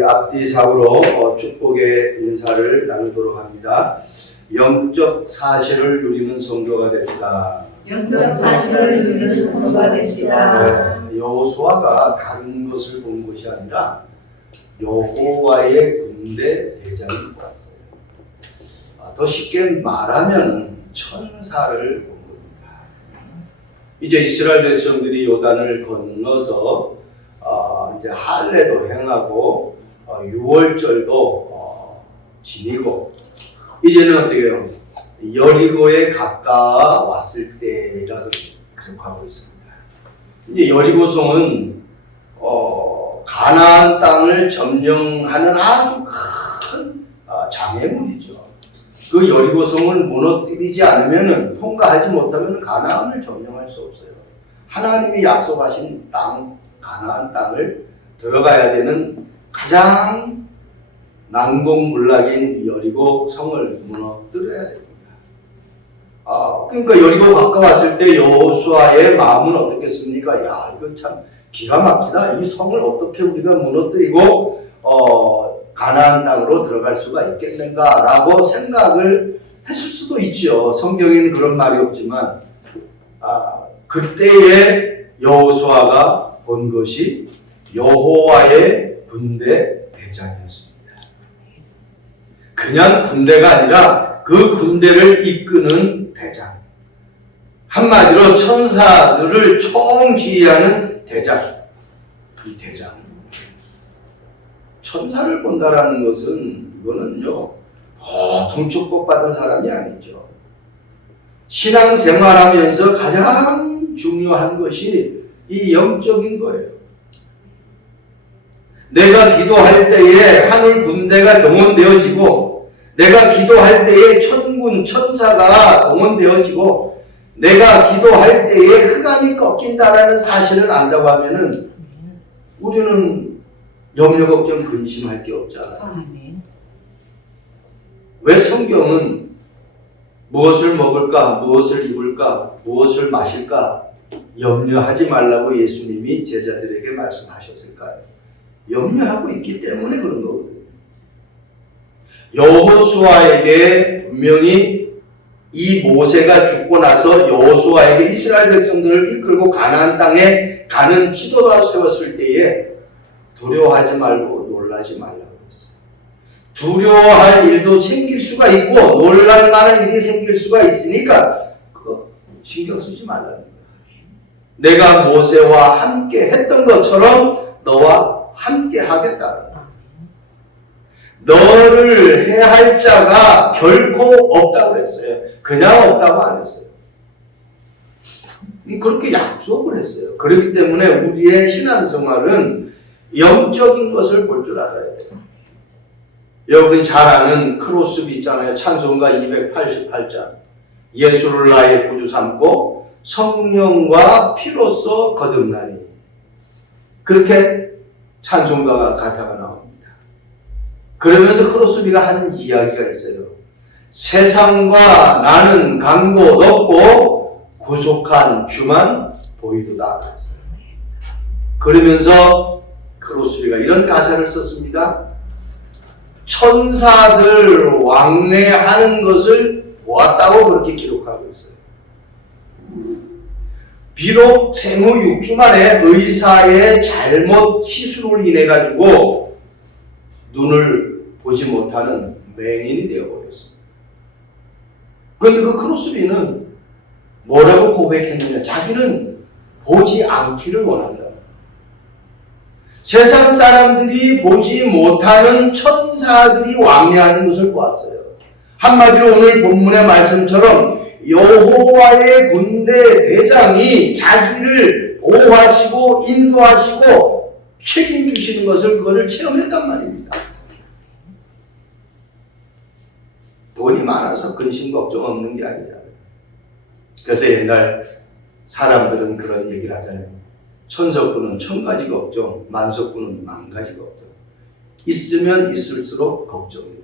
우리 앞뒤사우로 축복의 인사를 나누도록 합니다. 영적 사실을 누리는 성도가 됩시다. 영적 사실을 누리는 성도가 됩시다. 여호수아가 다른 것을 본 것이 아니라 여호와의 군대 대장을 보았어요. 더 쉽게 말하면 천사를 본 겁니다. 이제 이스라엘 백성들이 요단을 건너서 이제 할례도 행하고 6월절도 지니고 이제는 어떻게 해요? 여리고에 가까워 왔을 때라고 기록하고 있습니다. 이제 여리고성은 가나안 땅을 점령하는 아주 큰 장애물이죠. 그 여리고성을 무너뜨리지 않으면 통과하지 못하면 가나안을 점령할 수 없어요. 하나님이 약속하신 땅, 가나안 땅을 들어가야 되는 가장 난공불락인 여리고성을 무너뜨려야 됩니다. 그러니까 여리고 가까웠을 때 여호수아의 마음은 어떻겠습니까? 야, 이거 참 기가 막히다. 이 성을 어떻게 우리가 무너뜨리고 가나안 땅으로 들어갈 수가 있겠는가라고 생각을 했을 수도 있죠. 성경에는 그런 말이 없지만 그때의 여호수아가 본 것이 여호와의 군대 대장이었습니다. 그냥 군대가 아니라 그 군대를 이끄는 대장. 한마디로 천사들을 총지휘하는 대장. 이 대장. 천사를 본다라는 것은 이거는요 보통 축복받은 사람이 아니죠. 신앙생활하면서 가장 중요한 것이 이 영적인 거예요. 내가 기도할 때에 하늘 군대가 동원되어지고 내가 기도할 때에 천군 천사가 동원되어지고 내가 기도할 때에 흑암이 꺾인다라는 사실을 안다고 하면은 우리는 염려 걱정 근심할 게 없잖아요. 왜 성경은 무엇을 먹을까, 무엇을 입을까, 무엇을 마실까 염려하지 말라고 예수님이 제자들에게 말씀하셨을까요? 염려하고 있기 때문에 그런 거거든요. 여호수아에게 분명히 이 모세가 죽고 나서 여호수아에게 이스라엘 백성들을 이끌고 가나안 땅에 가는 지도가 세웠을 때에 두려워하지 말고 놀라지 말라고 했어요. 두려워할 일도 생길 수가 있고 놀랄 만한 일이 생길 수가 있으니까 그거 신경 쓰지 말라는 거예요. 내가 모세와 함께 했던 것처럼 너와 함께 하겠다. 너를 해할 자가 결코 없다고 그랬어요. 그냥 없다고 안 했어요. 그렇게 약속을 했어요. 그렇기 때문에 우리의 신앙생활은 영적인 것을 볼 줄 알아야 돼요. 여러분이 잘 아는 크로스비 있잖아요. 찬송가 288장. 예수를 나의 구주 삼고 성령과 피로써 거듭나니. 그렇게 찬송가가 가사가 나옵니다. 그러면서 크로스비가 한 이야기가 있어요. 세상과 나는 강고 높고 구속한 주만 보이도다 했어요. 그러면서 크로스비가 이런 가사를 썼습니다. 천사들 왕래하는 것을 보았다고 그렇게 기록하고 있어요. 비록 생후 6주 만에 의사의 잘못 시술을 인해 가지고 눈을 보지 못하는 맹인이 되어버렸습니다. 그런데 그 크로스비는 뭐라고 고백했느냐? 자기는 보지 않기를 원한다. 세상 사람들이 보지 못하는 천사들이 왕래하는 것을 보았어요. 한마디로 오늘 본문의 말씀처럼 여호와의 군대 대장이 자기를 보호하시고 인도하시고 책임주시는 것을 그거를 체험했단 말입니다. 돈이 많아서 근심 걱정 없는 게 아니잖아요. 그래서 옛날 사람들은 그런 얘기를 하잖아요. 천석구는 1000가지 걱정, 만석구는 10,000가지 걱정. 있으면 있을수록 걱정이 돼요.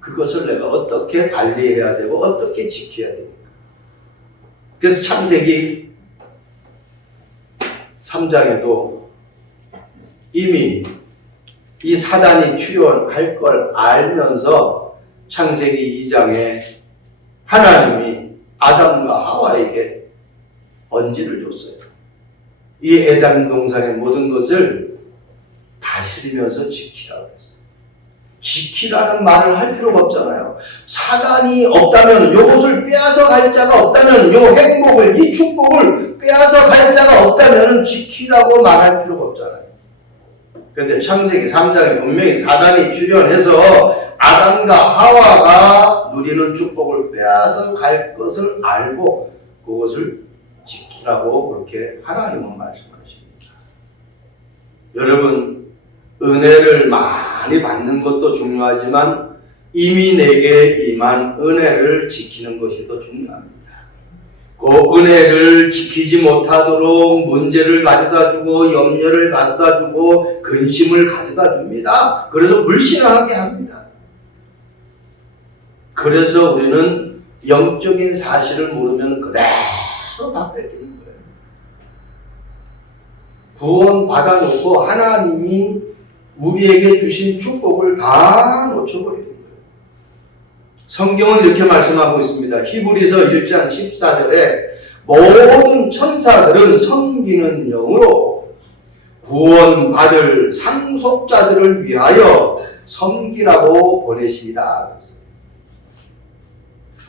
그것을 내가 어떻게 관리해야 되고 어떻게 지켜야 됩니까? 그래서 창세기 3장에도 이미 이 사단이 출현할 걸 알면서 창세기 2장에 하나님이 아담과 하와에게 언지를 줬어요. 이 에덴 동산의 모든 것을 다스리면서 지키라고 했어요. 지키라는 말을 할 필요가 없잖아요. 사단이 없다면, 요것을 빼앗아 갈 자가 없다면, 요 행복을, 이 축복을 빼앗아 갈 자가 없다면 지키라고 말할 필요가 없잖아요. 그런데 창세기 3장에 분명히 사단이 출현해서 아담과 하와가 누리는 축복을 빼앗아 갈 것을 알고 그것을 지키라고 그렇게 하나님은 말씀하십니다. 여러분, 은혜를 많이 받는 것도 중요하지만 이미 내게 임한 은혜를 지키는 것이 더 중요합니다. 그 은혜를 지키지 못하도록 문제를 가져다 주고 염려를 가져다 주고 근심을 가져다 줍니다. 그래서 불신하게 합니다. 그래서 우리는 영적인 사실을 모르면 그대로 다 뺏기는 거예요. 구원 받아놓고 하나님이 우리에게 주신 축복을 다 놓쳐버리는 거예요. 성경은 이렇게 말씀하고 있습니다. 히브리서 1장 14절에 모든 천사들은 섬기는 영으로 구원받을 상속자들을 위하여 섬기라고 보내십니다.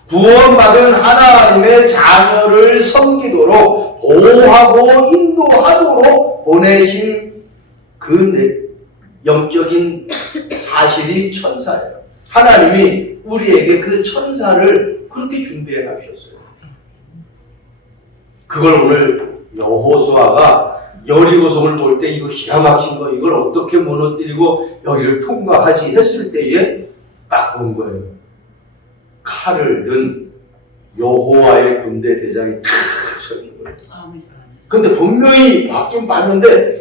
구원받은 하나님의 자녀를 섬기도록 보호하고 인도하도록 보내신 그 영적인 사실이 천사예요. 하나님이 우리에게 그 천사를 그렇게 준비해 놔주셨어요. 그걸 오늘 여호수아가 여리고성을 볼 때 이거 기가 막힌 거, 이걸 어떻게 무너뜨리고 여기를 통과하지 했을 때에 딱 본 거예요. 칼을 든 여호와의 군대 대장이 탁 서 있는 거예요. 근데 분명히 봤긴 봤는데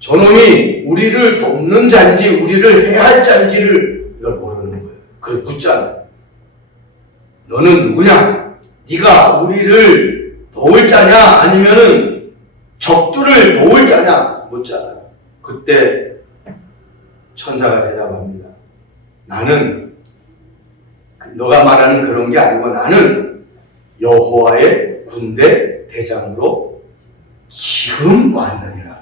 저놈이 우리를 돕는 자인지 우리를 해할 자인지를 이걸 모르는 거예요. 그걸 묻잖아요. 너는 누구냐? 네가 우리를 도울 자냐? 아니면은 적들을 도울 자냐? 묻잖아요. 그때 천사가 대답합니다. 나는 너가 말하는 그런 게 아니고 나는 여호와의 군대 대장으로 지금 왔느니라.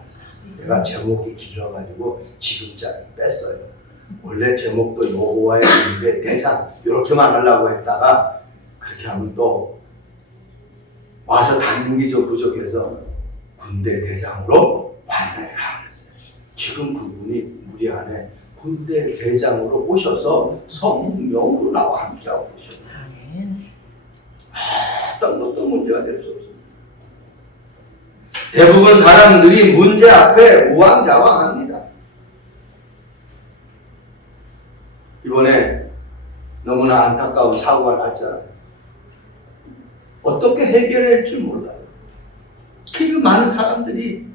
내가 제목이 길어가지고 지금자를 뺐어요. 원래 제목도 여호와의 군대 대장 이렇게만 하려고 했다가 그렇게 하면 또 와서 닿는 게 좀 부족해서 군대 대장으로 완성해라 그랬어요. 지금 그분이 우리 안에 군대 대장으로 오셔서 성령으로 나와 함께하고 계십니다. 어떤 문제가 될 수 없습니다. 대부분 사람들이 문제 앞에 우왕좌왕합니다. 이번에 너무나 안타까운 사고가 났잖아요. 어떻게 해결할지 몰라요. 그 많은 사람들이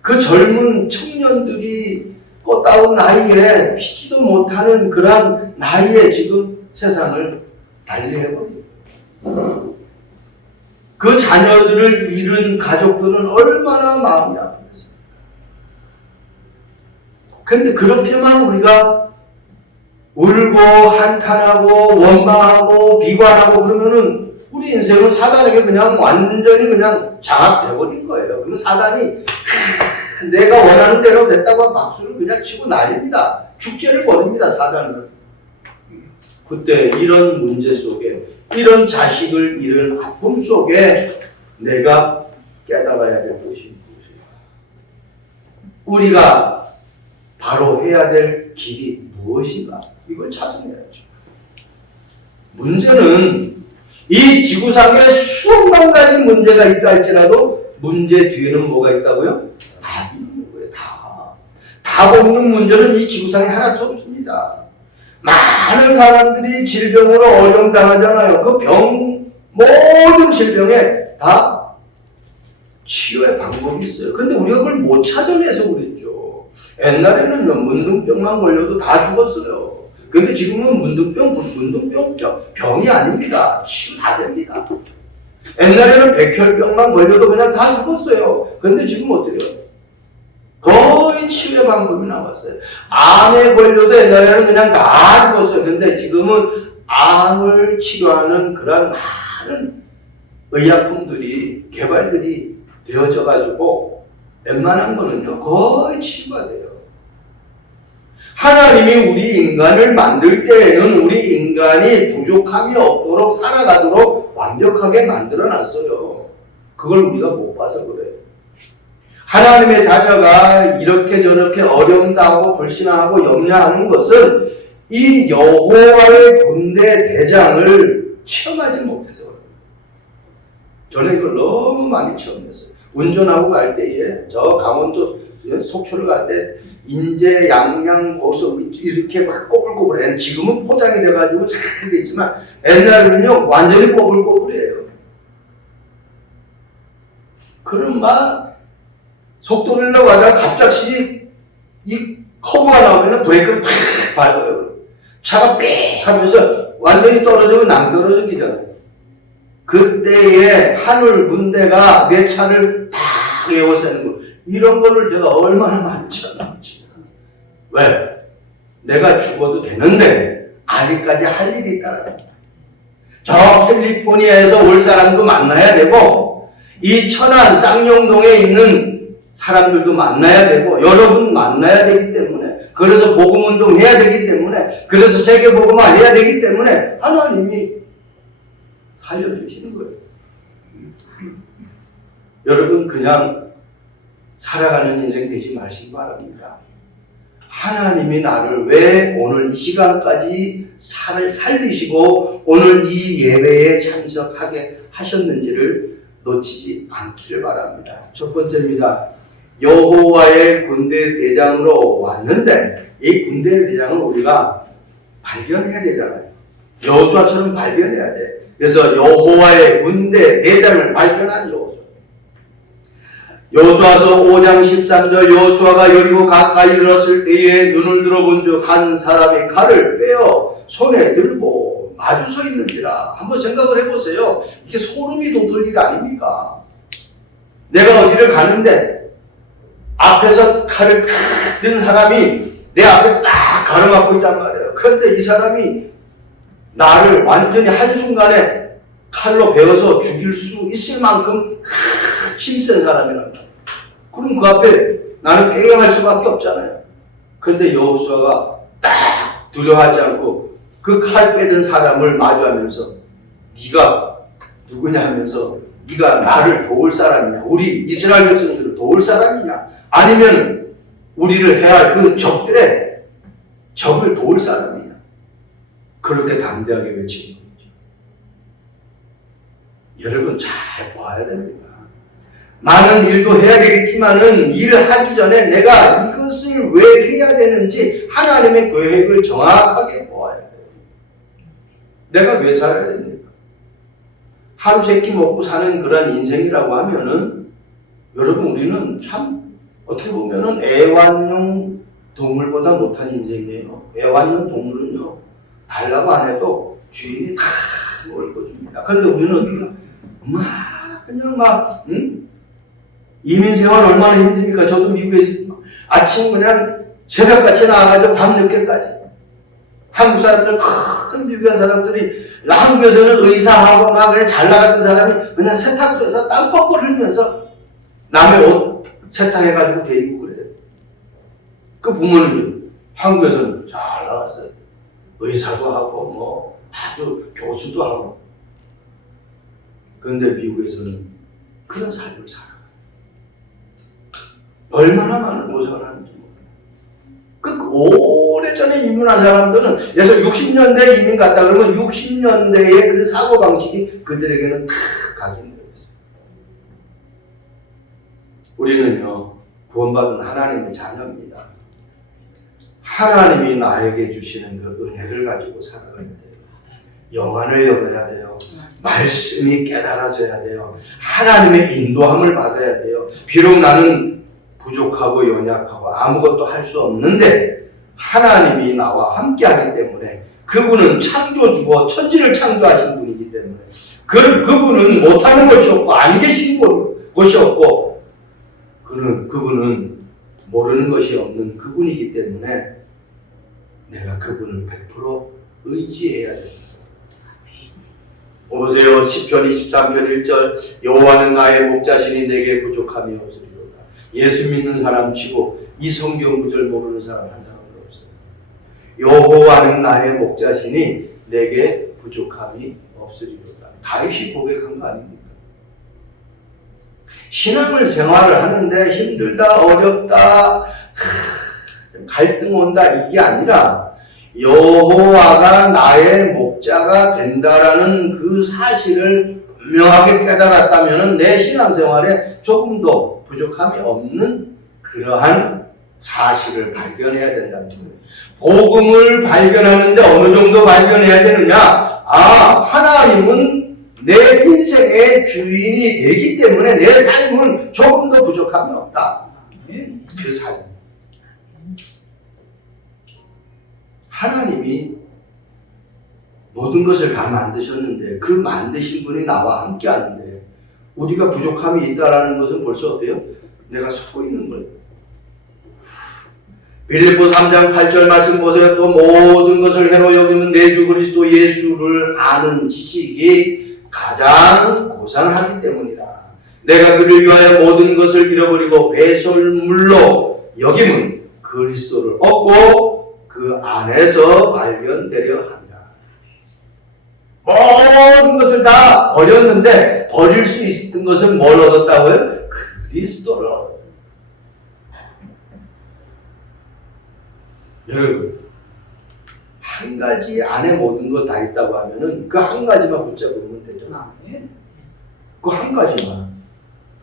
그 젊은 청년들이 꽃다운 나이에 피지도 못하는 그런 나이에 지금 세상을 달리해버립니다. 그 자녀들을 잃은 가족들은 얼마나 마음이 아프겠습니까? 근데 그렇게만 우리가 울고 한탄하고 원망하고 비관하고 그러면은 우리 인생은 사단에게 그냥 완전히 그냥 장악돼버린 거예요. 그럼 사단이 내가 원하는 대로 됐다고 박수를 그냥 치고 난립니다. 축제를 벌입니다, 사단은. 그때 이런 문제 속에, 이런 자식을 잃은 아픔 속에 내가 깨달아야 될 것이 무엇이냐. 우리가 바로 해야 될 길이 무엇인가? 이걸 찾아내야죠. 문제는 이 지구상에 수억만 가지 문제가 있다 할지라도 문제 뒤에는 뭐가 있다고요? 답이 있는 거예요. 답 없는 문제는 이 지구상에 하나도 없습니다. 많은 사람들이 질병으로 어려움 당하잖아요. 그 모든 질병에 다 치료의 방법이 있어요. 근데 우리가 그걸 못 찾아내서 그랬죠. 옛날에는요, 문둥병만 걸려도 다 죽었어요. 근데 지금은 문둥병이 아닙니다. 치유 다 됩니다. 옛날에는 백혈병만 걸려도 그냥 다 죽었어요. 근데 지금 어떻게 해요? 거의 많은 치유의 방법이 나왔어요. 암에 걸려도 옛날에는 그냥 다 죽었어요. 근데 지금은 암을 치료하는 그런 많은 의약품들이 개발들이 되어져 가지고 웬만한 거는요 거의 치유가 돼요. 하나님이 우리 인간을 만들 때에는 우리 인간이 부족함이 없도록 살아가도록 완벽하게 만들어 놨어요. 그걸 우리가 못 봐서 그래요. 하나님의 자녀가 이렇게 저렇게 어려움당하고 불신하고 염려하는 것은 이 여호와의 군대 대장을 체험하지 못해서 그래요. 저는 이걸 너무 많이 체험했어요. 운전하고 갈 때에 저 강원도 속초를 갈 때 인제 양양 고속 이렇게 막 꼬불꼬불해. 지금은 포장이 돼가지고 잘 됐지만 옛날에는요 완전히 꼬불꼬불해요. 그럼 막 속도를 내려고 하다가 갑작스레 이 커브가 나오면 브레이크를 탁 밟아요. 차가 빽 하면서 완전히 떨어지면 낭떨어지잖아요. 그때에 하늘 군대가 내 차를 탁 에워싸는 거. 이런 거를 제가 얼마나 많이 체험했지. 왜? 내가 죽어도 되는데 아직까지 할 일이 있다는 겁니다. 저 캘리포니아에서 올 사람도 만나야 되고 이 천안 쌍용동에 있는 사람들도 만나야 되고 여러분 만나야 되기 때문에 그래서 복음운동 해야 되기 때문에 그래서 세계복음화 해야 되기 때문에 하나님이 살려주시는 거예요. 여러분 그냥 살아가는 인생 되지 마시기 바랍니다. 하나님이 나를 왜 오늘 이 시간까지 살리시고 오늘 이 예배에 참석하게 하셨는지를 놓치지 않기를 바랍니다. 첫 번째입니다. 여호와의 군대 대장으로 왔는데 이 군대 대장을 우리가 발견해야 되잖아요. 여호수아처럼 발견해야 돼. 그래서 여호와의 군대 대장을 발견한 여호수아. 여호수아서 5장 13절 여호수아가 여리고 가까이 이르렀을 때에 눈을 들어본 즉 한 사람이 칼을 빼어 손에 들고 마주 서 있는지라. 한번 생각을 해보세요. 이게 소름이 돋을 일 아닙니까? 내가 어디를 가는데 앞에서 칼을 탁 든 사람이 내 앞에 딱 가로막고 있단 말이에요. 그런데 이 사람이 나를 완전히 한순간에 칼로 베어서 죽일 수 있을 만큼 힘센 사람이란 말이에요. 그럼 그 앞에 나는 꾀경할 수밖에 없잖아요. 그런데 여호수아가 딱 두려워하지 않고 그 칼 빼든 사람을 마주하면서 네가 누구냐 하면서 네가 나를 도울 사람이냐, 우리 이스라엘 백성들을 도울 사람이냐, 아니면 우리를 해할 그 적들의 적을 도울 사람이냐, 그렇게 담대하게 외치는 거죠. 여러분 잘 봐야 됩니다. 많은 일도 해야 되겠지만은 일을 하기 전에 내가 이것을 왜 해야 되는지 하나님의 계획을 정확하게 보아야 돼요. 내가 왜 살아야 됩니까? 하루 세끼 먹고 사는 그런 인생이라고 하면은 여러분 우리는 참 어떻게 보면은 애완용 동물보다 못한 인생이에요. 애완용 동물은요 달라고 안 해도 주인이 다 먹을 거 줍니다. 그런데 우리는 어디가 그냥 이민 생활 얼마나 힘듭니까? 저도 미국에서 아침 그냥 새벽같이 나와가지고 밤늦게까지. 한국 사람들, 큰 미국의 사람들이, 한국에서는 의사하고 막 그냥 잘 나갔던 사람이 그냥 세탁소에서 땀 뻘뻘 흘리면서 남의 옷 세탁해가지고 데리고 그래요. 그 부모님은 한국에서는 잘 나갔어요. 의사도 하고, 아주 교수도 하고. 그런데 미국에서는 그런 삶을 살아. 얼마나 많은 고생을 하는지 모르겠어요. 오래전에 이민한 사람들은 예서 60년대 이민 갔다 그러면 60년대의 그 사고방식이 그들에게는 다 각인되어 있어요. 우리는요 구원받은 하나님의 자녀입니다. 하나님이 나에게 주시는 그 은혜를 가지고 살아가야 돼요. 영안을 열어야 돼요. 말씀이 깨달아져야 돼요. 하나님의 인도함을 받아야 돼요. 비록 나는 부족하고 연약하고 아무것도 할 수 없는데 하나님이 나와 함께하기 때문에 그분은 창조주고 천지를 창조하신 분이기 때문에 그분은 못하는 것이 없고 안 계신 곳이 없고 그분은 모르는 것이 없는 그분이기 때문에 내가 그분을 100% 의지해야 됩니다. 보세요. 시편 23편 1절 여호와는 나의 목자시니 내게 부족함이 없으리로다. 예수 믿는 사람 치고 이 성경 구절 모르는 사람 한 사람도 없어요. 여호와는 나의 목자시니 내게 부족함이 없으리로다. 다윗이 고백한 거 아닙니까? 신앙을 생활을 하는데 힘들다, 어렵다, 갈등 온다 이게 아니라 여호와가 나의 목자가 된다라는 그 사실을 분명하게 깨달았다면 내 신앙생활에 조금 더 부족함이 없는 그러한 사실을 발견해야 된다는 거예요. 복음을 발견하는데 어느 정도 발견해야 되느냐? 하나님은 내 인생의 주인이 되기 때문에 내 삶은 조금 더 부족함이 없다. 그 삶. 하나님이 모든 것을 다 만드셨는데 그 만드신 분이 나와 함께 하는데 우리가 부족함이 있다라는 것은 벌써 어때요? 내가 서 있는 거예요. 빌립보 3장 8절 말씀 보세요. 또 모든 것을 해로 여기는 내 주 그리스도 예수를 아는 지식이 가장 고상하기 때문이다. 내가 그를 위하여 모든 것을 잃어버리고 배설물로 여김은 그리스도를 얻고 그 안에서 발견되려 한다. 모든 것을 다 버렸는데 버릴 수 있었던 것은 뭘 얻었다고요? 그리스도를 얻었다. 여러분, 한 가지 안에 모든 거 다 있다고 하면은 그 한 가지만 붙잡으면 되잖아. 그 한 가지만.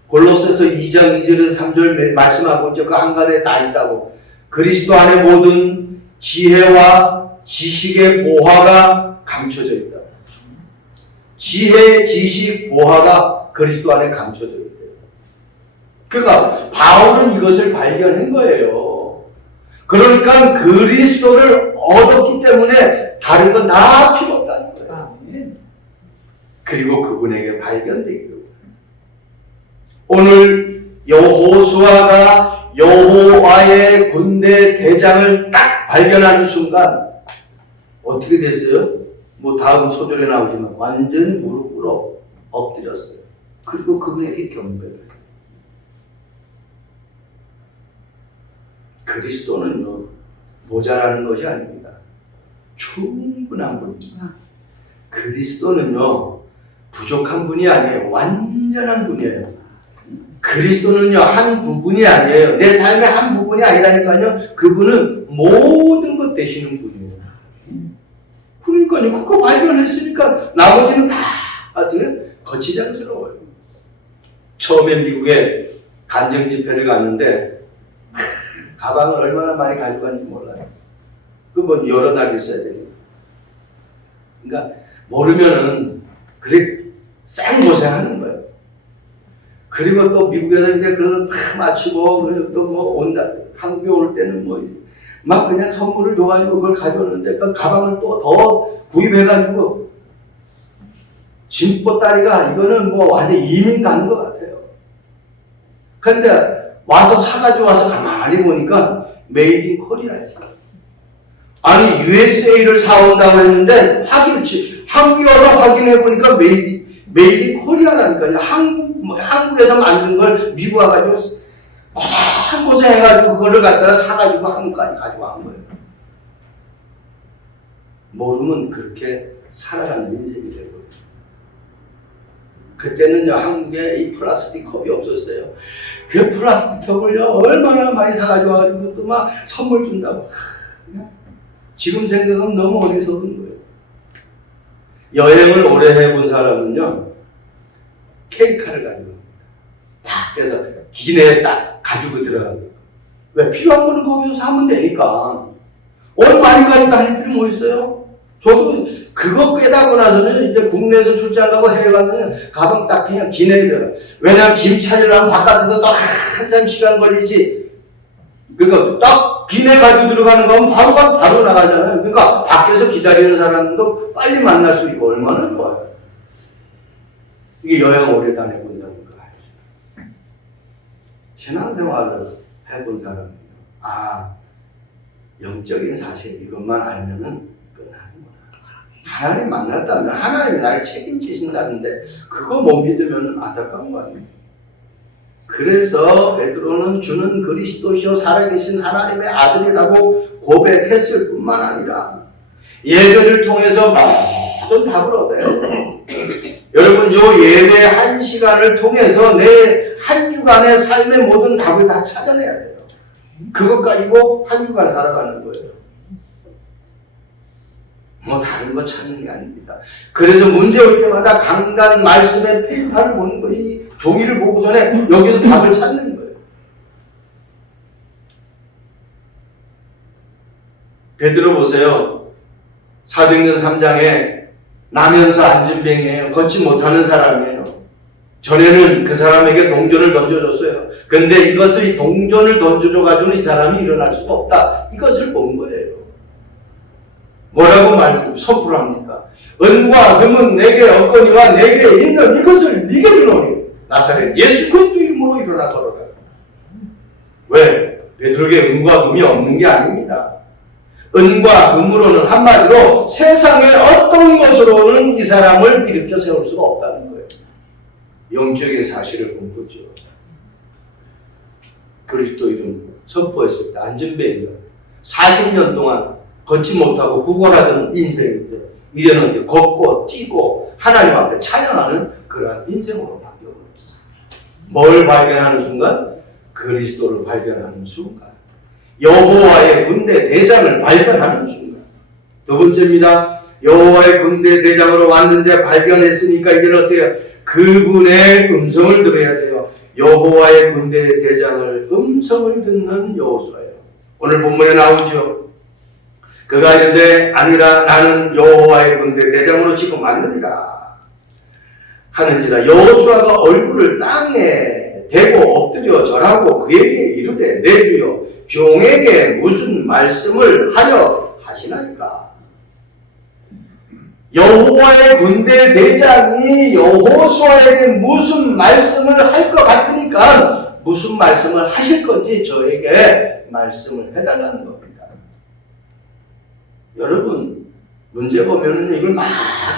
골로새서 2장 2절에서 3절 말씀하고 있죠. 그 한 가지에 다 있다고. 그리스도 안에 모든 지혜와 지식의 보화가 감춰져 있다. 지혜, 지식, 보화가 그리스도 안에 감춰져 있대요. 그러니까 바울은 이것을 발견한 거예요. 그러니까 그리스도를 얻었기 때문에 다른 건 다 필요 없다는 거예요. 그리고 그분에게 발견되기로. 오늘 여호수아가 여호와의 군대 대장을 딱 발견하는 순간 어떻게 됐어요? 뭐 다음 소절에 나오지만 완전 무릎 꿇어 엎드렸어요. 그리고 그분에게 경배를 해요. 그리스도는요 모자라는 것이 아닙니다. 충분한 분입니다. 그리스도는요 부족한 분이 아니에요. 완전한 분이에요. 그리스도는요 한 부분이 아니에요. 내 삶의 한 부분이 아니라니까요. 그분은 모든 것 되시는 분이에요. 그러니까요 그거 발견했으니까 나머지는 다 어떻게 거치장스러워요. 처음에 미국에 간증 집회를 갔는데 가방을 얼마나 많이 가지고 갔는지 몰라요. 그 뭐 여러 날 있어야 되니까. 그러니까 모르면은 그래 쌩고생하는 거예요. 그리고 또 미국에서 이제 그걸 다 마치고 그리고 또 뭐 온다 한국에 올 때는 뭐 막 그냥 선물을 줘가지고 그걸 가져오는데 그 가방을 또 더 구입해가지고 짐보따리가 이거는 뭐 완전 이민 가는 것 같아요. 근데 와서 사가지고 와서 가만히 보니까 메이드 인 코리아예요. 아니 USA를 사온다고 했는데 한국에 와서 확인해 보니까 메이드 인 코리아라니까요. 한국에서 만든 걸 미국 와가지고 고생해가지고 그거를 갖다가 사가지고 한국까지 가지고 간 거예요. 모르면 그렇게 살아가는 인생이 되고. 그때는요 한국에 이 플라스틱 컵이 없었어요. 그 플라스틱 컵을요 얼마나 많이 사가지고 와가지고 그것도 막 선물 준다고. 지금 생각하면 너무 어리석은 거예요. 여행을 오래 해본 사람은요 케이크를 가지고 딱 그래서 기내에 딱 가지고 들어가요. 왜 필요한 거는 거기서 사면 되니까. 오늘 많이 가지고 다닐 필요 뭐 있어요? 저도 그거 깨닫고 나서는 이제 국내에서 출장 가고 해외 가면 가방 딱 그냥 기내에 들어가. 왜냐면 짐 찾으려면 바깥에서 또 한참 시간 걸리지. 그러니까 딱 기내 가지고 들어가는 거면 바로 나가잖아요. 그러니까 밖에서 기다리는 사람도 빨리 만날 수 있고 얼마나 좋아요. 이게 여행 오래 다녀본 사람인 거 알죠. 신앙생활을 해본 사람이에요. 아, 영적인 사실 이것만 알면은 끝나는구나. 하나님 만났다면 하나님이 나를 책임지신다는데 그거 못 믿으면 안타까운 거 아니에요. 그래서 베드로는 주는 그리스도시요 살아계신 하나님의 아들이라고 고백했을 뿐만 아니라 예배를 통해서 모든 답을 얻어야 돼요. 여러분, 요 예배 한 시간을 통해서 내 한 주간의 삶의 모든 답을 다 찾아내야 돼요. 그것 가지고 한 주간 살아가는 거예요. 뭐 다른 거 찾는 게 아닙니다. 그래서 문제 올 때마다 강단 말씀의 페이퍼를 보는 거예요. 이 종이를 보고서는 여기서 답을 찾는 거예요. 베드로 보세요. 사도행전 3장에 나면서 앉은 뱅이에요. 걷지 못하는 사람이에요. 전에는 그 사람에게 동전을 던져줬어요. 근데 이것을 동전을 던져줘가지고는 이 사람이 일어날 수가 없다. 이것을 본 거예요. 뭐라고 선포합니까? 은과 금은 내게 없거니와 내게 있는 이것을 네게 주노니 나사렛 예수 그리스도 이름으로 일어나 걸어라. 왜? 베드로에게 은과 금이 없는 게 아닙니다. 은과 금으로는 한마디로 세상의 어떤 것으로는 이 사람을 일으켜 세울 수가 없다는 거예요. 영적인 사실을 본 거죠. 그리스도 이름 선포했을 때 안전벨이요. 40년 동안 걷지 못하고 구걸하던 인생인데 이제는 이제 걷고 뛰고 하나님 앞에 찬양하는 그러한 인생으로 바뀌어버렸어요. 뭘 발견하는 순간? 그리스도를 발견하는 순간. 여호와의 군대 대장을 발견하는 순간. 두 번째입니다. 여호와의 군대 대장으로 왔는데 발견했으니까 이제는 어때요? 그분의 음성을 들어야 돼요. 여호와의 군대 대장을 음성을 듣는 여호수아예요. 오늘 본문에 나오죠. 그가 이르되 아니라 나는 여호와의 군대 대장으로 지금 왔느니라 하는지라. 여호수아가 얼굴을 땅에 대고 엎드려 절하고 그에게 이르되 내 주여 종에게 무슨 말씀을 하려 하시나이까. 여호와의 군대 대장이 여호수아에게 무슨 말씀을 할 것 같으니까 무슨 말씀을 하실 건지 저에게 말씀을 해달라는 겁니다. 여러분, 문제 보면은 이걸 막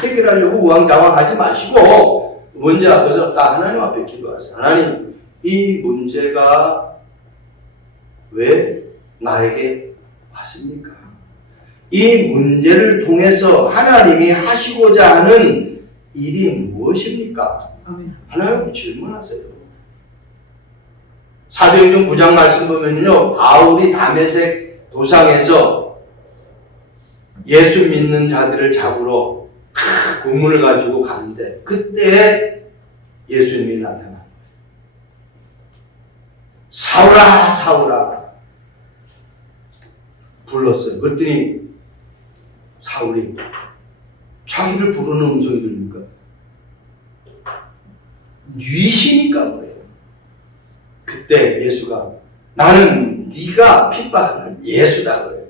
해결하려고 우왕좌왕하지 마시고 문제 앞에서 딱 하나님 앞에 기도하세요. 하나님, 이 문제가 왜 나에게 왔습니까? 이 문제를 통해서 하나님이 하시고자 하는 일이 무엇입니까? 하나님 질문하세요. 사도행전 9장 말씀 보면요, 바울이 다메섹 도상에서 예수 믿는 자들을 잡으러 고문을 가지고 갔는데 그때 예수님이 나타납니다. 사울아 사울아 불렀어요. 그랬더니 사울이 자기를 부르는 음성이 들립니까? 뉘시니까 그래요. 그때 예수가 나는 네가 핍박하는 예수다 그래요.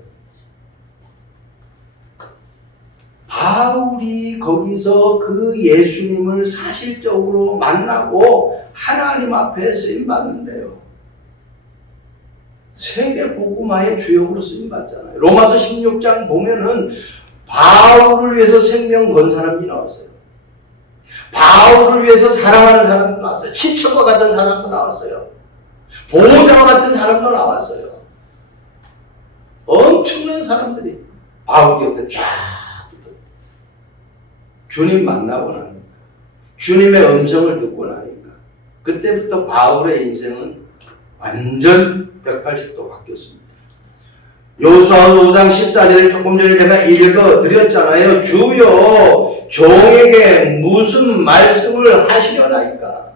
바울이 거기서 그 예수님을 사실적으로 만나고 하나님 앞에 쓰임받는데요. 세계 복음화의 주역으로 쓰임받잖아요. 로마서 16장 보면은 바울을 위해서 생명 건 사람이 나왔어요. 바울을 위해서 사랑하는 사람도 나왔어요. 친척과 같은 사람도 나왔어요. 보호자와 같은 사람도 나왔어요. 엄청난 사람들이 바울 곁에 쫙 주님 만나고 나니까, 주님의 음성을 듣고 나니까 그때부터 바울의 인생은 완전 180도 바뀌었습니다. 여호수아 5장 14절에 조금 전에 제가 읽어드렸잖아요. 주여 종에게 무슨 말씀을 하시려나이까.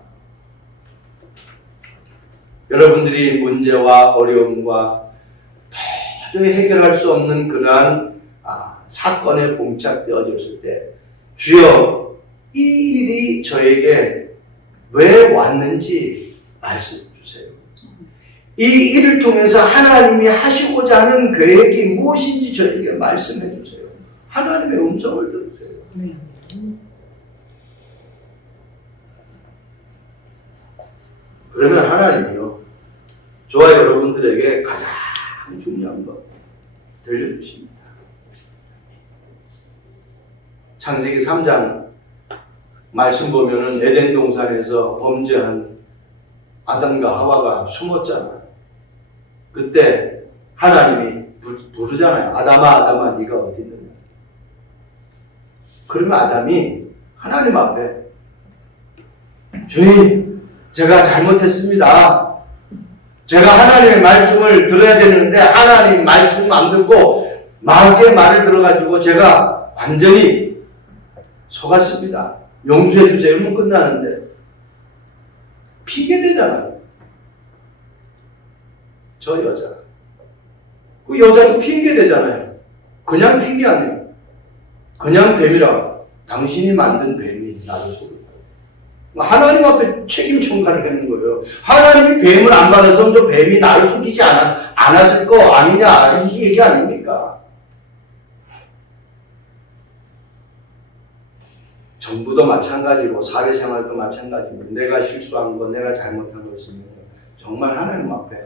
여러분들이 문제와 어려움과 도저히 해결할 수 없는 그러한 사건에 봉착되어졌을 때 주여 이 일이 저에게 왜 왔는지 말씀해 주세요. 이 일을 통해서 하나님이 하시고자 하는 계획이 무엇인지 저에게 말씀해 주세요. 하나님의 음성을 들으세요. 그러면 하나님이요, 저와 여러분들에게 가장 중요한 것 들려주십니다. 창세기 3장 말씀 보면은 에덴 동산에서 범죄한 아담과 하와가 숨었잖아요. 그때 하나님이 부르잖아요. 아담아 네가 어디 있느냐. 그러면 아담이 하나님 앞에 주님 제가 잘못했습니다. 제가 하나님의 말씀을 들어야 되는데 하나님 말씀 안 듣고 마귀의 말을 들어가지고 제가 완전히 속았습니다. 용서해 주세요. 이러면 끝나는데 핑계대잖아요. 저 여자. 그 여자도 핑계대잖아요. 그냥 핑계 아니에요. 그냥 뱀이라. 당신이 만든 뱀이 나를 속였다. 하나님 앞에 책임 전가를 하는 거예요. 하나님이 뱀을 안 받았으면 저 뱀이 나를 속이지 않았을 거 아니냐. 이 얘기 아닙니까? 정부도 마찬가지로 사회생활도 마찬가지로 내가 실수한 거 내가 잘못한 거 있으면 정말 하나님 앞에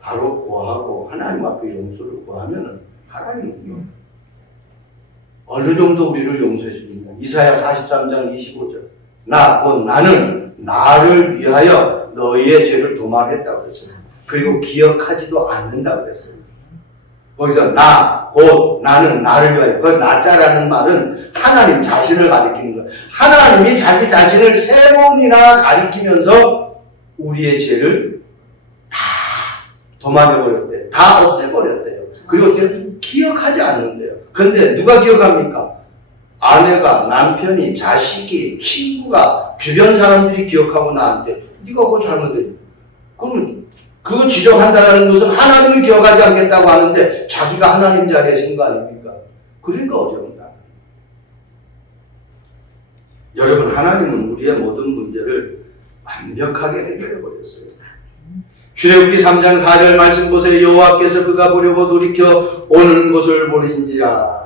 바로 구하고 하나님 앞에 용서를 구하면 하나님은요 어느 정도 우리를 용서해 주느냐. 이사야 43장 25절 곧 나는 나를 위하여 너희의 죄를 도말했다고 그랬어요. 그리고 기억하지도 않는다고 그랬어요. 거기서 곧 나는 나를 위하여. 그 나자라는 말은 하나님 자신을 가리키는 거예요. 하나님이 자기 자신을 세 번이나 가리키면서 우리의 죄를 다 도말해버렸대요. 다 없애버렸대요. 그리고 어떻게 기억하지 않는데요. 그런데 누가 기억합니까? 아내가, 남편이, 자식이, 친구가, 주변 사람들이 기억하고 나한테 네가 그거 잘못했지. 그러면 그 지적한다는 것은 하나님이 기억하지 않겠다고 하는데 자기가 하나님 자리에 선 거 아닙니까? 그러니까 어려운다. 여러분 하나님은 우리의 모든 문제를 완벽하게 해결해 버렸어요. 출애굽기 3장 4절 말씀 보세요. 여호와께서 그가 보려고 돌이켜 오는 곳을 보리신지라.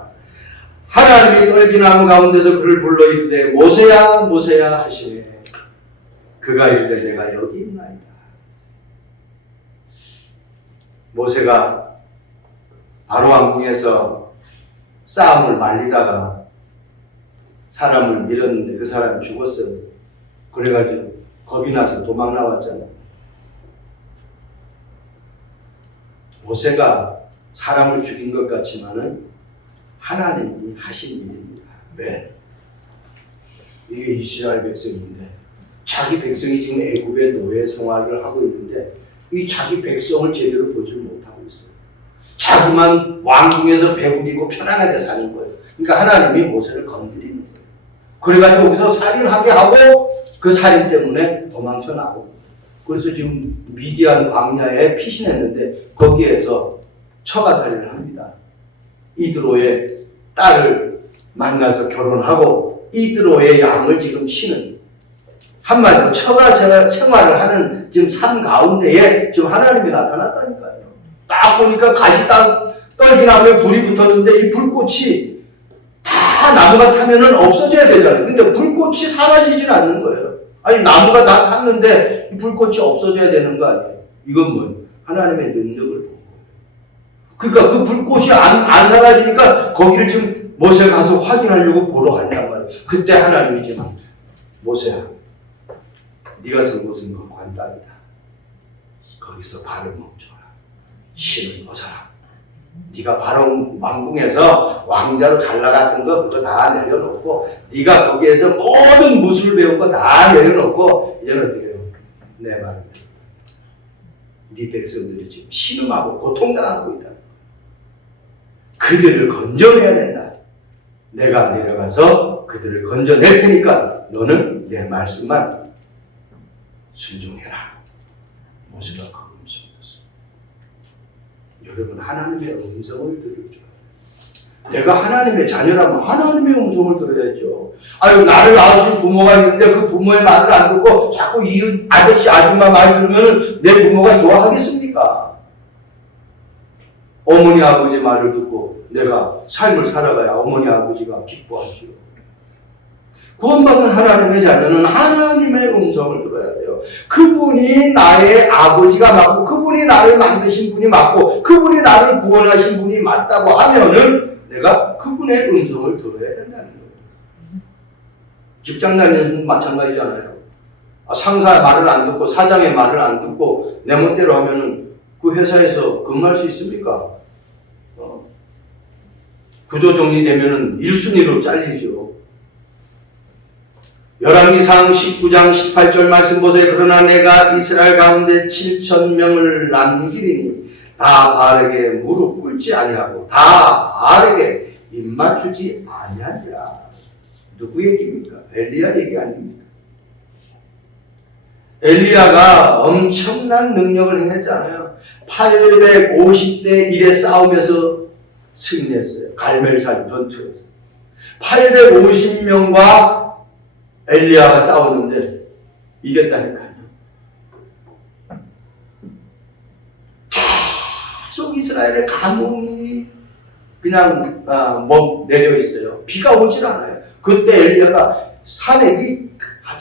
하나님이 떨기나무 가운데서 그를 불러 이르되 모세야 모세야 하시네. 그가 이르되 내가 여기 있나이다. 모세가 바로 왕궁에서 싸움을 말리다가 사람을 밀었는데 그 사람이 죽었어요. 그래가지고 겁이 나서 도망 나왔잖아요. 모세가 사람을 죽인 것 같지만은 하나님이 하신 일입니다. 왜? 이게 이스라엘 백성인데 자기 백성이 지금 애굽의 노예 생활을 하고 있는데 이 자기 백성을 제대로 보지 못하고 있어요. 자기만 왕궁에서 배부리고 편안하게 사는 거예요. 그러니까 하나님이 모세를 건드리는 거예요. 그래가지고 여기서 살인하게 하고 그 살인 때문에 도망쳐 나오고 그래서 지금 미디안 광야에 피신했는데 거기에서 처가살이를 합니다. 이드로의 딸을 만나서 결혼하고 이드로의 양을 지금 치는 한마디로 처가 생활을 하는 지금 삶 가운데에 지금 하나님이 나타났다니까요. 딱 보니까 가시 떨기나무에 불이 붙었는데 이 불꽃이 다 나무가 타면은 없어져야 되잖아요. 근데 불꽃이 사라지진 않는 거예요. 아니 나무가 다 탔는데 이 불꽃이 없어져야 되는 거 아니에요. 이건 뭐예요? 하나님의 능력을 본 거예요. 그러니까 그 불꽃이 안 사라지니까 거기를 지금 모세가 가서 확인하려고 보러 간단 말이에요. 그때 하나님이지만 모세야 네가 선 곳은 그 관당이다. 거기서 발을 멈춰라. 신을 벗어라. 네가 바로 왕궁에서 왕자로 잘 나갔던 거 그거 다 내려놓고 네가 거기에서 모든 무술 배운 거 다 내려놓고 이제는 어떻게 해요? 내 말을 들어. 네 백성들이 지금 신음하고 고통당하고 있다. 그들을 건져내야 된다. 내가 내려가서 그들을 건져낼 테니까 너는 내 말씀만 순종해라. 모세가 그 음성이었어. 여러분 하나님의 음성을 들을 줄 알아요. 내가 하나님의 자녀라면 하나님의 음성을 들어야죠. 아유 나를 낳으신 부모가 있는데 그 부모의 말을 안 듣고 자꾸 이 아저씨 아줌마 말 들으면 내 부모가 좋아하겠습니까? 어머니 아버지 말을 듣고 내가 삶을 살아가야 어머니 아버지가 기뻐하시오. 구원받은 하나님의 자녀는 하나님의 음성을 들어야 돼요. 그분이 나의 아버지가 맞고 그분이 나를 만드신 분이 맞고 그분이 나를 구원하신 분이 맞다고 하면은 내가 그분의 음성을 들어야 된다는 거예요. 직장 다니는 분도 마찬가지잖아요. 상사의 말을 안 듣고 사장의 말을 안 듣고 내 멋대로 하면은 그 회사에서 근무할 수 있습니까? 구조 정리되면은 1순위로 잘리죠. 열왕기상 19장 18절 말씀 보세요. 그러나 내가 이스라엘 가운데 7,000명을 남기리니 다 바알에게 무릎 꿇지 아니하고 다 바알에게 입 맞추지 아니하리라. 누구 얘기입니까? 엘리야 얘기 아닙니까? 엘리야가 엄청난 능력을 행했잖아요. 850대 1에 싸우면서 승리했어요. 갈멜산 전투에서 850명과 엘리야가 싸웠는데 이겼다니까요. 계속 이스라엘의 가뭄이 그냥 내려 있어요. 비가 오질 않아요. 그때 엘리야가 산에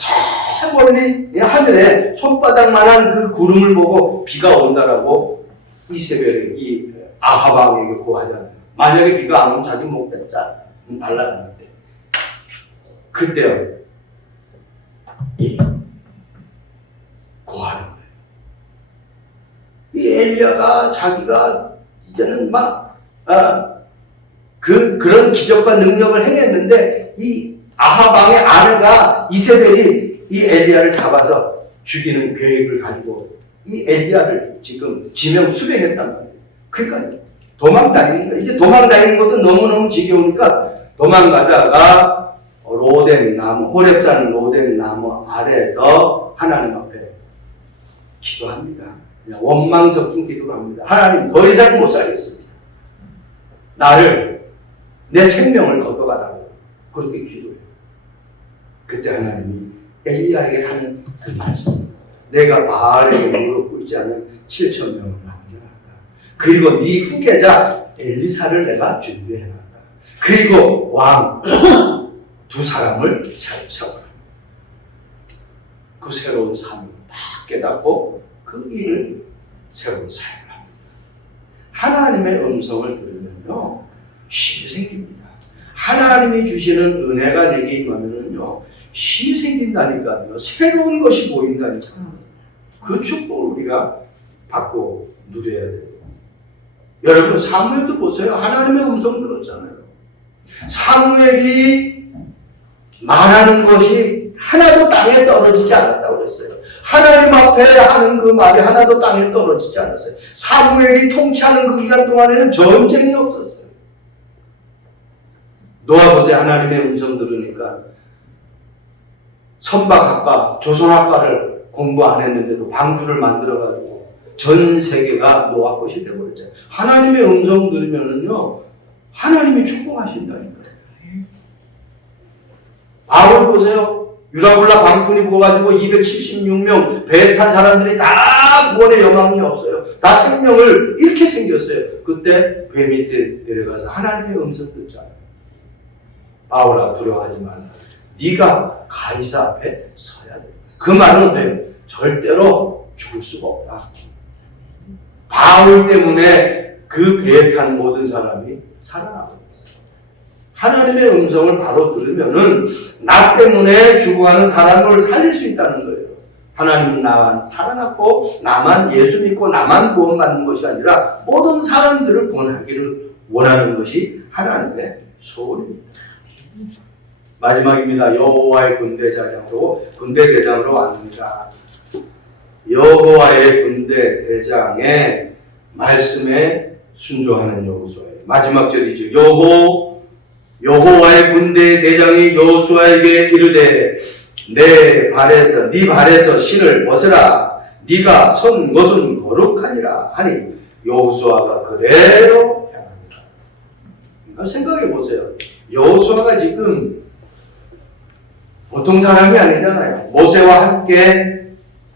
저 멀리 하늘에 손바닥만한 그 구름을 보고 비가 온다라고 이세벨이 이 아합 왕에게 고하잖아요. 만약에 비가 안 오면 자기 목 뺐자 날아갔는데 그때요. 이 고하는 거예요. 이 엘리야가 자기가 이제는 그런 기적과 능력을 행했는데 이 아합 왕의 아내가 이세벨이 이 엘리야를 잡아서 죽이는 계획을 가지고 이 엘리야를 지금 지명 수행했단 말이에요. 그러니까 도망다니는 거예요. 이제 도망다니는 것도 너무너무 지겨우니까 도망가다가 로뎀 나무, 호렙산 로뎀 나무 아래에서 하나님 앞에 기도합니다. 그냥 원망 섞인 기도를 합니다. 하나님 더 이상 못 살겠습니다. 나를 내 생명을 걷어가라고 그렇게 기도해요. 그때 하나님이 엘리야에게 하는 그 말씀, 내가 바알에게 무릎 꿇지 않은 7,000명을 남겨놨다. 그리고 네 후계자 엘리사를 내가 준비해놨다. 그리고 왕 두 사람을 세워라. 그 새로운 삶을 딱 깨닫고 그 일을 새로운 삶을 합니다. 하나님의 음성을 들으면요 힘이 생깁니다. 하나님이 주시는 은혜가 내게 임하면요 힘이 생긴다니까요. 새로운 것이 보인다니까요. 그 축복을 우리가 받고 누려야 돼요. 여러분 사무엘도 보세요. 하나님의 음성 들었잖아요. 사무엘이 말하는 것이 하나도 땅에 떨어지지 않았다고 그랬어요. 하나님 앞에 하는 그 말이 하나도 땅에 떨어지지 않았어요. 사무엘이 통치하는 그 기간 동안에는 전쟁이 없었어요. 노아 보세요. 하나님의 음성 들으니까 선박학과, 조선학과를 공부 안 했는데도 방주를 만들어가지고 전 세계가 노아 것이 되어버렸죠. 하나님의 음성 들으면은요, 하나님이 축복하신다니까요. 바울 보세요. 유라굴라 방풍이 부어가지고 276명 배에 탄 사람들이 다 구원의 영광이 없어요. 다 생명을 잃게 생겼어요. 그때 배 밑에 내려가서 하나님의 음성 듣잖아요. 바울아 두려워하지 말라. 네가 가이사 앞에 서야 된다. 그 말은 어때요? 절대로 죽을 수가 없다. 바울 때문에 그 배에 탄 모든 사람이 살아나고 있어요. 하나님의 음성을 바로 들으면은 나 때문에 죽어가는 사람을 살릴 수 있다는 거예요. 하나님은 나만 살아났고 나만 예수 믿고 나만 구원받는 것이 아니라 모든 사람들을 구원하기를 원하는 것이 하나님의 소원입니다. 마지막입니다. 여호와의 군대 대장으로 왔습니다. 여호와의 군대 대장의 말씀에 순종하는 여호수아예요. 마지막 절이죠. 여호와의 군대 대장이 여호수아에게 이르되 네 발에서 신을 벗으라. 네가 선 것은 거룩하니라 하니 여호수아가 그대로 행하니라. 생각해 보세요. 여호수아가 지금 보통 사람이 아니잖아요. 모세와 함께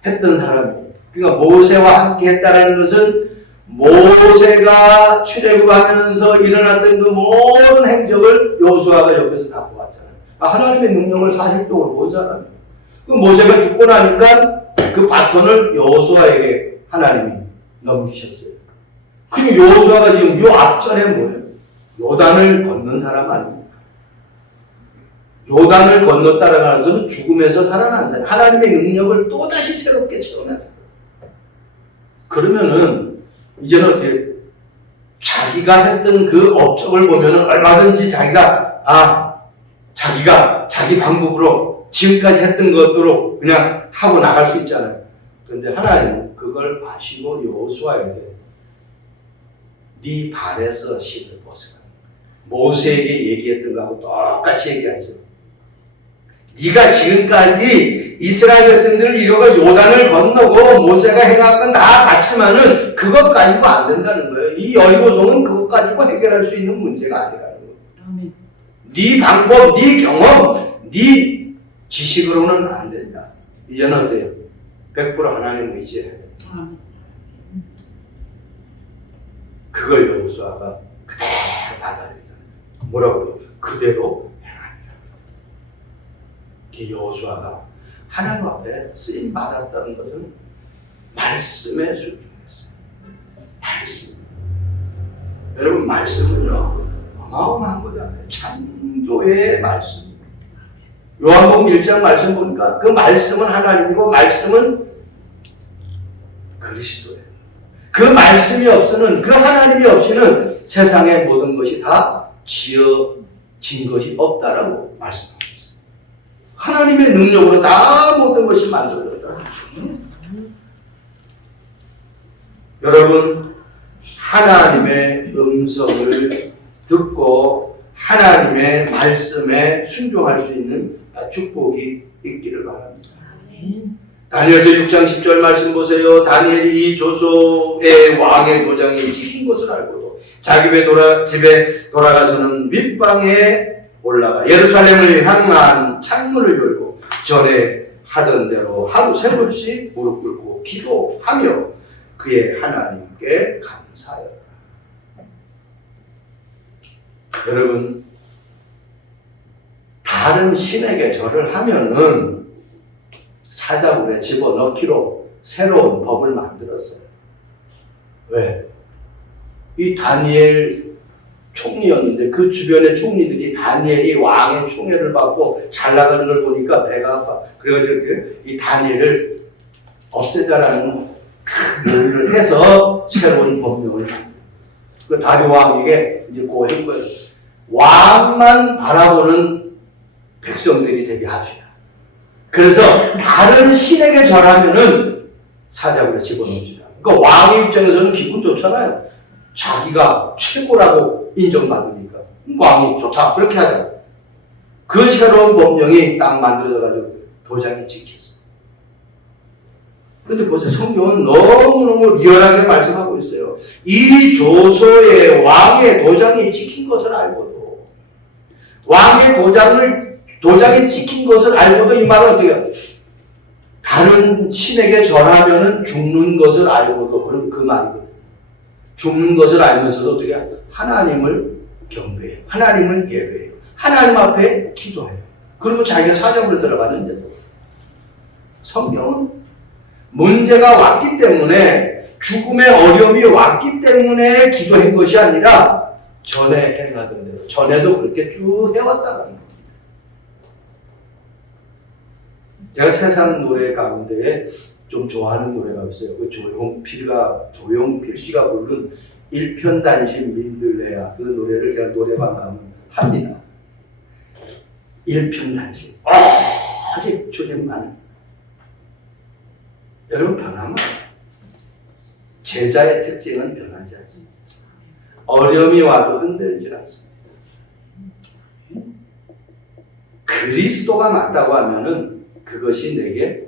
했던 사람이에요. 그러니까 모세와 함께 했다는 것은 모세가 출애굽하면서 일어났던 그 모든 행적을 여호수아가 옆에서 다 보았잖아요. 하나님의 능력을 사실적으로 본 사람이에요. 그 모세가 죽고 나니까 그 바톤을 여호수아에게 하나님이 넘기셨어요. 그럼 여호수아가 지금 요 앞전에 뭐예요? 요단을 건넌 사람 아닙니까? 요단을 건너 따라가면서는 죽음에서 살아난 사람, 하나님의 능력을 또다시 새롭게 체험한 사람. 그러면은 이제는 어떻게 자기가 했던 그 업적을 보면은 얼마든지 자기가 자기 방법으로 지금까지 했던 것대로 그냥 하고 나갈 수 있잖아요. 그런데 하나님은 그걸 아시고 여호수아에게 네 발에서 실을 벗어라. 모세에게 얘기했던 거하고 똑같이 얘기하죠. 네가 지금까지 이스라엘 백성들을 이루고 요단을 건너고 모세가 행한 건 다 같지만은 그것 가지고 안 된다는 거예요. 이 여리고성은 그것 가지고 해결할 수 있는 문제가 아니라는 거예요. 네 방법, 네 경험, 네 지식으로는 안 된다. 이제는 어때요? 100% 하나님 의지해야 돼. 그걸 여호수아가 그대로 받아들이잖아요. 뭐라고 해요? 그대로 행하리라. 이 여호수아가 하나님 앞에 쓰임 받았다는 것은 말씀에 순종했어요. 말씀. 여러분, 말씀은요 어마어마한 거잖아요. 창조의 말씀. 요한복음 1장 말씀 보니까 그 말씀은 하나님이고 말씀은 그리스도예요. 그 말씀이 없으면, 그 하나님이 없이는 세상의 모든 것이 다 지어진 것이 없다라고 말씀하고 있어요. 하나님의 능력으로 다 모든 것이 만들어졌다. 여러분, 하나님의 음성을 듣고 하나님의 말씀에 순종할 수 있는 축복이 있기를 바랍니다. 다니엘서 6장 10절 말씀 보세요. 다니엘이 이 조소의 왕의 도장이 찍힌 것을 알고도 자기 집에 돌아가서는 윗방에 올라가 예루살렘을 향한 창문을 열고 전에 하던 대로 하루 세 번씩 무릎 꿇고 기도하며 그의 하나님께 감사하였다. 여러분, 다른 신에게 절을 하면은 사자굴에 집어넣기로 새로운 법을 만들었어요. 왜? 이 다니엘 총리였는데 그 주변의 총리들이 다니엘이 왕의 총애를 받고 잘 나가는 걸 보니까 배가 아파. 그래가지고 이 다니엘을 없애자라는 큰 논의를 해서 새로운 법령을 만들어요. 그 다리 왕에게 이제 고한 거예요. 왕만 바라보는 백성들이 되게 합시다. 그래서 다른 신에게 절하면은 사자굴에 집어넣읍시다. 그러니까 왕의 입장에서는 기분 좋잖아요. 자기가 최고라고 인정받으니까 왕이 좋다 그렇게 하자. 그 새로운 법령이 딱 만들어져가지고 도장이 찍혔어. 그런데 벌써 성경은 너무너무 리얼하게 말씀하고 있어요. 이 조소의 왕의 도장이 찍힌 것을 알고도, 왕의 도장이 찍힌 것을 알고도, 이 말은 어떻게 해요? 다른 신에게 절하면은 죽는 것을 알고도, 그럼 그 말이거든요. 죽는 것을 알면서도 어떻게 해요? 하나님을 경배해요. 하나님을 예배해요. 하나님 앞에 기도해요. 그러면 자기가 사자굴에 들어가는데, 성경은 문제가 왔기 때문에, 죽음의 어려움이 왔기 때문에 기도한 것이 아니라 전에 행하던 대로, 전에도 그렇게 쭉 해왔다는 겁니다. 제가 세상 노래 가운데에 좀 좋아하는 노래가 있어요. 그 조용필 씨가 부른 일편단심 민들레야. 그 노래를 제가 노래방 가면 합니다. 일편단심. 아직 주님 많은. 여러분, 변하면 제자의 특징은 변하지 않습니다. 어려움이 와도 흔들리지 않습니다. 그리스도가 맞다고 하면은 그것이 내게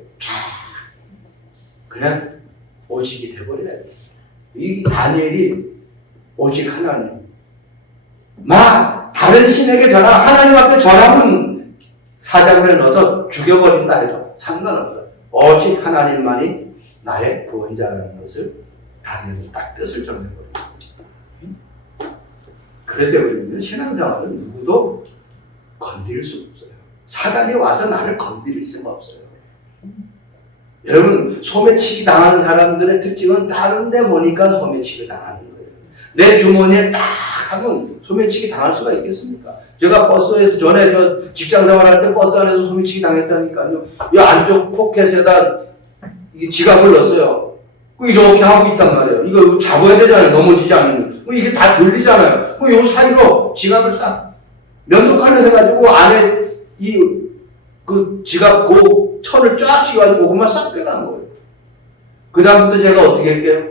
그냥 오직이 돼버려야 돼. 이 다니엘이 오직 하나님. 다른 신에게 전하, 하나님 앞에 전하면 사자굴에 넣어서 죽여버린다 해도 상관없어요. 오직 하나님만이 나의 구원자라는 것을 다니엘이 딱 뜻을 정해버려요. 그럴 때 우리는 신앙생활은 누구도 건드릴 수 없어요. 사단이 와서 나를 건드릴 수가 없어요. 여러분, 소매치기 당하는 사람들의 특징은 다른 데 보니까 소매치기 당하는 거예요. 내 주머니에 딱 하면 소매치기 당할 수가 있겠습니까? 제가 버스에서 전에 저 직장 생활할 때 버스 안에서 소매치기 당했다니까요. 이 안쪽 포켓에다 지갑을 넣었어요. 이렇게 하고 있단 말이에요. 이거 잡아야 되잖아요. 넘어지지 않으면. 이게 다 들리잖아요. 요 사이로 지갑을 싹 면도칼을 해가지고 안에 그 지갑 그 철을 쫙 쥐가지고 그것만 싹 빼간 거예요. 그 다음부터 제가 어떻게 할게요?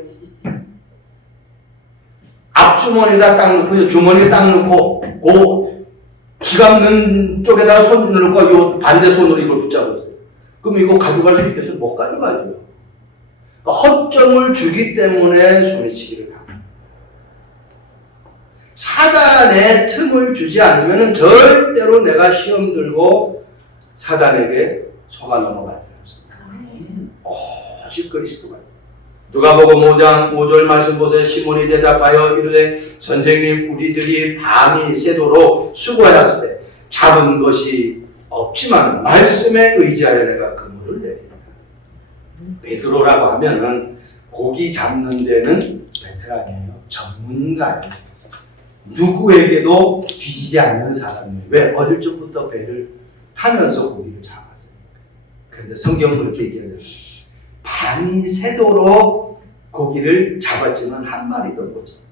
앞주머니에다 딱 넣고, 주머니에 딱 넣고, 그 지갑 넣은 쪽에다가 손을 넣고, 요 반대 손으로 이걸 붙잡았어요. 그럼 이거 가져갈 수 있겠어요? 못 가져가죠. 허점을 주기 때문에 소매치기를 당합니다. 사단에 틈을 주지 않으면 절대로 내가 시험 들고 사단에게 속아 넘어가지 않습니다. 오직 그리스도가. 누가복음 5장 5절 말씀 보세요. 시몬이 대답하여 이르되 선생님 우리들이 밤이 새도록 수고하였을 때 잡은 것이 없지만 말씀에 의지하여 내가 그물을 내리라. 베드로라고 하면은 고기 잡는 데는 베테랑이에요. 전문가예요. 누구에게도 뒤지지 않는 사람이에요. 왜? 어릴 적부터 배를 타면서 고기를 잡았으니까. 그런데 성경은 그렇게 얘기해요. 밤이 새도록 고기를 잡았지만 한 마리도 못 잡았어요.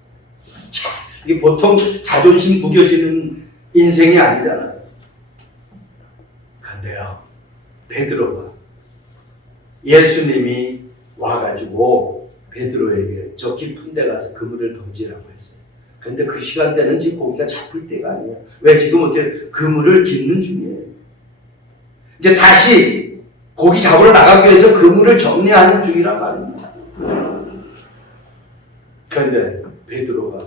이게 보통 자존심 구겨지는 인생이 아니잖아요. 그런데요, 베드로가 예수님이 와가지고 베드로에게 저 깊은 데 가서 그물을 던지라고 했어요. 근데 그 시간대는 지금 고기가 잡힐 때가 아니에요. 왜? 지금 어떻게 그물을 깃는 중이에요. 이제 다시 고기 잡으러 나가기 위해서 그물을 정리하는 중이란 말입니다. 그런데 베드로가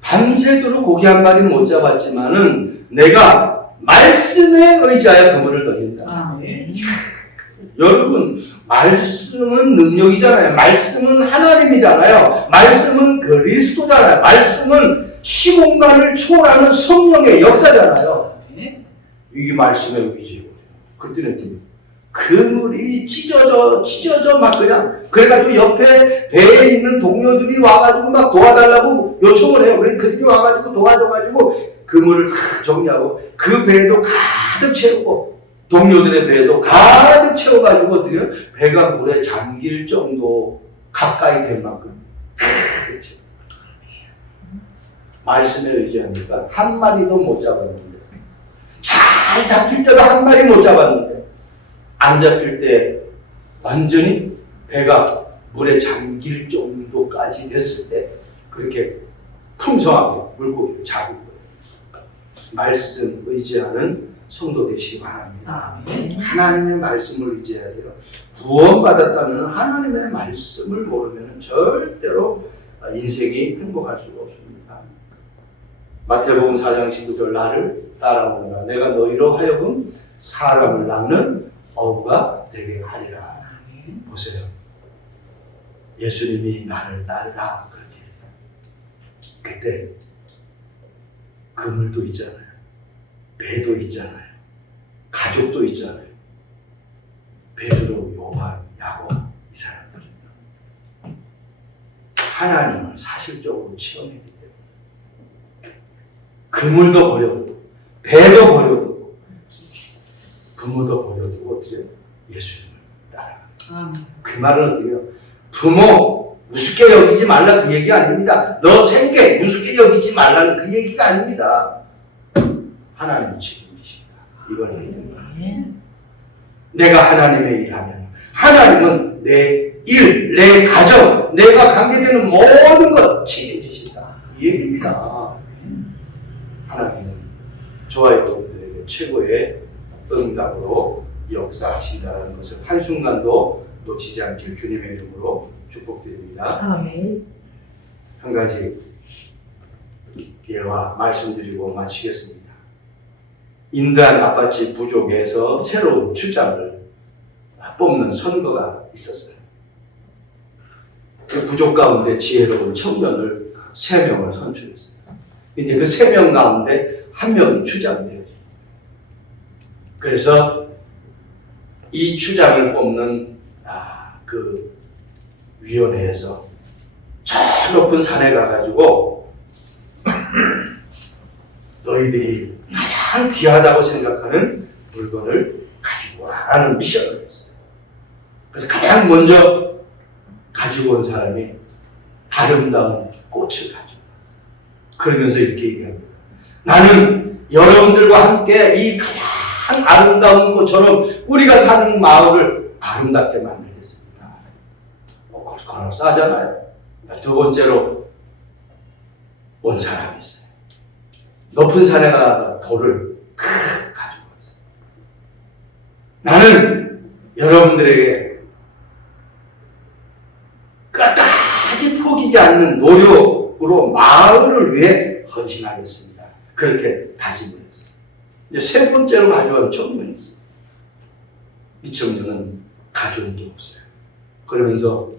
밤새도록 고기 한 마리 못 잡았지만은 내가 말씀에 의지하여 그물을 던진다. 여러분, 말씀은 능력이잖아요. 말씀은 하나님이잖아요. 말씀은 그리스도잖아요. 말씀은 시공간을 초월하는 성령의 역사잖아요. 이게 말씀의 의지예요. 그때는 그물이 찢어져 막 그냥 그래가지고 옆에 배에 있는 동료들이 와가지고 막 도와달라고 요청을 해요. 그래 그들이 와가지고 도와줘가지고 그물을 싹 정리하고 그 배에도 가득 채우고 동료들의 배에도 가득 채워가지고 어떻게 해요? 배가 물에 잠길 정도 가까이 될 만큼 가득 채워. 말씀에 의지하니까 한 마리도 못 잡았는데 잘 잡힐 때도 한 마리 못 잡았는데 안 잡힐 때 완전히 배가 물에 잠길 정도까지 됐을 때 그렇게 풍성하게 물고기를 잡은 거예요. 말씀 의지하는 성도 되시기 바랍니다. 하나님의 말씀을 의지해야 돼요. 구원받았다면 하나님의 말씀을 모르면 절대로 인생이 행복할 수가 없습니다. 마태복음 4장 19절 나를 따라오너라 내가 너희로 하여금 사람을 낳는 어부가 되게 하리라. 보세요. 예수님이 나를 따르라 그렇게 했어요. 그때 그물도 있잖아요. 배도 있잖아요. 가족도 있잖아요. 베드로, 요한, 야곱 이 사람들은요. 하나님을 사실적으로 체험했기 때문에 그물도 버려두고 배도 버려두고 부모도 버려두고 어떻게 예수님을 따라가. 그 말은 어떻게 해요? 부모 우습게 여기지 말라 그 얘기 아닙니다. 너 생계 우습게 여기지 말라는 그 얘기가 아닙니다. 하나님 책임지신다. 이걸 믿는 내가 하나님의 일하면 하나님은 내 일, 내 가정, 내가 관계되는 모든 것 책임지신다. 이 얘기입니다. 하나님은 저와 여러분들에게 최고의 응답으로 역사하신다는 것을 한순간도 놓치지 않길 주님의 이름으로 축복드립니다. 아멘. 한 가지 예와 말씀드리고 마치겠습니다. 인도한 아파치 부족에서 새로운 추장을 뽑는 선거가 있었어요. 그 부족 가운데 지혜로운 청년을 3명을 선출했어요. 이제 그 3명 가운데 1명이 추장이 되어집니다. 그래서 이 추장을 뽑는 그 위원회에서 저 높은 산에 가가지고 너희들이 가장 귀하다고 생각하는 물건을 가지고 와라는 미션을 했어요. 그래서 가장 먼저 가지고 온 사람이 아름다운 꽃을 가지고 왔어요. 그러면서 이렇게 얘기합니다. 나는 여러분들과 함께 이 가장 아름다운 꽃처럼 우리가 사는 마을을 아름답게 만들겠습니다. 그거랑 싸잖아요. 두 번째로 온 사람이 있어요. 높은 산에 가서 돌을 가지고 왔어요. 나는 여러분들에게 끝까지 포기지 않는 노력으로 마을을 위해 헌신하겠습니다. 그렇게 다짐을 했어요. 이제 세 번째로 가져온 청년이 있어요. 이 청년은 가져온 게 없어요. 그러면서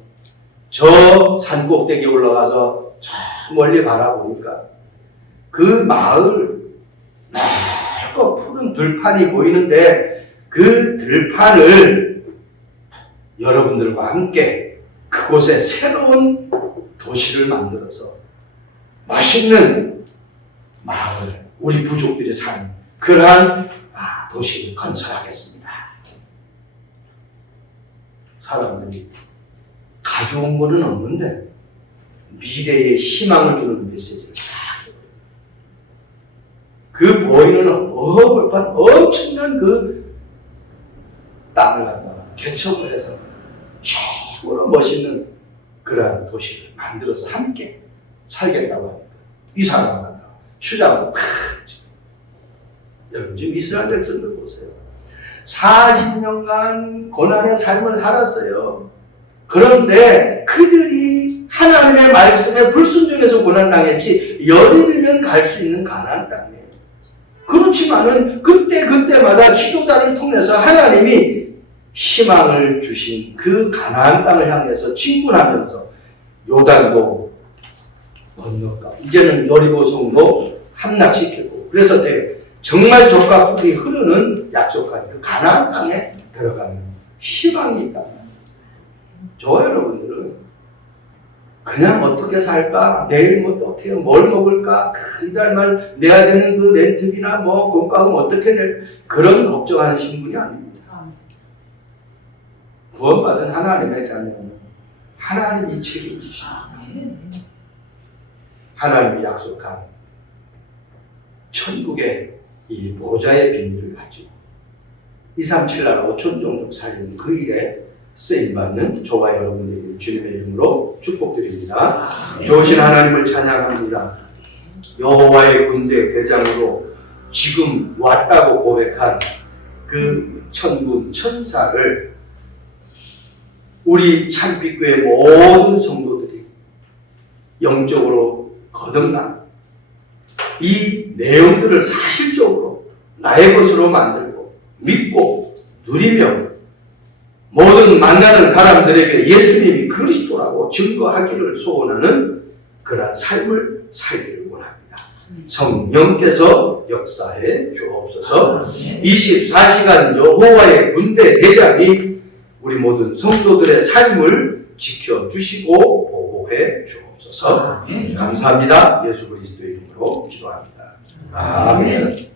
저 산 꼭대기에 올라가서 저 멀리 바라보니까 그 마을 넓고 푸른 들판이 보이는데 그 들판을 여러분들과 함께 그곳에 새로운 도시를 만들어서 맛있는 마을, 우리 부족들이 사는 그러한 도시를 건설하겠습니다. 사람들이 가져온 거는 없는데 미래에 희망을 주는 메시지를 다 그 보이는 어벌판 엄청난 그 땅을 갖다가 개척을 해서 최고로 멋있는 그러한 도시를 만들어서 함께 살겠다고 하니까 이 사람을 갖다가 추장을 여러분 지금 이스라엘 백성들 보세요. 40년간 고난의 삶을 살았어요. 그런데 그들이 하나님의 말씀에 불순종해서 고난당했지 열이면 갈 수 있는 가나안 땅이에요. 그렇지만은 그때마다 기도단을 통해서 하나님이 희망을 주신 그 가나안 땅을 향해서 진군하면서 요단도 건너가 이제는 여리고성도 함락시키고 그래서 정말 젖과 꿀이 흐르는 약속한 그 가나안 땅에 들어가는 희망이 있다. 저와 여러분들은 그냥 어떻게 살까? 내일 어떻게 뭘 먹을까? 이달 말 내야 되는 그 렌트비나 공과금 어떻게 낼 그런 걱정하는 신분이 아닙니다. 구원받은 하나님의 자녀는 하나님이 책임지십니다. 하나님이 약속한 천국의 이 모자의 비밀을 가지고 237 나라 5천 종족 살리는 그 일에 쓰임받는 저와 여러분들에게 주님의 이름으로 축복드립니다. 좋으신 하나님을 찬양합니다. 여호와의 군대 대장으로 지금 왔다고 고백한 그 천군 천사를 우리 찬빛교회 모든 성도들이 영적으로 거듭나 이 내용들을 사실적으로 나의 것으로 만들고 믿고 누리며 모든 만나는 사람들에게 예수님이 그리스도라고 증거하기를 소원하는 그러한 삶을 살기를 원합니다. 성령께서 역사해 주옵소서. 24시간 여호와의 군대 대장이 우리 모든 성도들의 삶을 지켜주시고 보호해 주옵소서. 감사합니다. 예수 그리스도의 이름으로 기도합니다. 아멘.